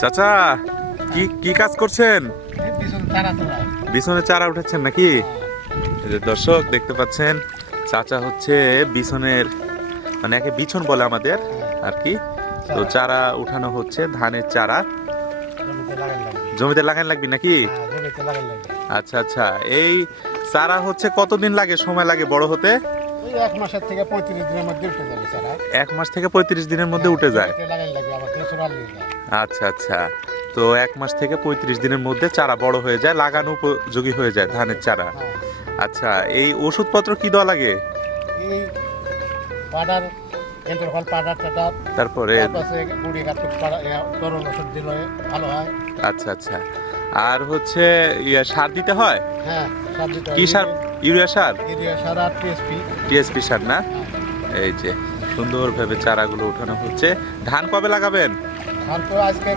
চাচা কি কি কাজ করছেন? বিছনে চারা উঠাচ্ছেন নাকি? এই যে দর্শক দেখতে পাচ্ছেন, চাচা হচ্ছে বিছনের মানে একে বিছন বলে আমাদের আর কি। তো চারা উঠানো হচ্ছে, ধানের চারা জমিতে লাগান লাগবে নাকি? আচ্ছা আচ্ছা, এই চারা হচ্ছে কতদিন লাগে, সময় লাগে বড় হতে? 1 মাসের থেকে 35 দিনের মধ্যে উঠে যাবে চারা। 1 মাস থেকে 35 দিনের মধ্যে উঠে যায়। লাগাই লাগবে আবার 200 নিয়ে যায়। আচ্ছা আচ্ছা, তো 1 মাস থেকে 35 দিনের মধ্যে চারা বড় হয়ে যায়, লাগানো উপযোগী হয়ে যায় ধানের চারা। হ্যাঁ। আচ্ছা, এই ওষুধপত্র কি দেওয়া লাগে? এই পাউডার এন্টারফল পাউডার টাটা তারপরে তারপরে গুড়ি গাটুক পাউডার তরল ওষুধ দিলে ভালো হয়। আচ্ছা আচ্ছা, আর হচ্ছে সার দিতে হয়? হ্যাঁ, সার দিতে হয়। কি সার? ইউরিয়া সার, ইউরিয়া সার আর টিএসপি। টিএসপি সার না? এই যে সুন্দরভাবে চারাগুলো উঠানো হচ্ছে। ধান কবে লাগাবেন? ধান তো আজকে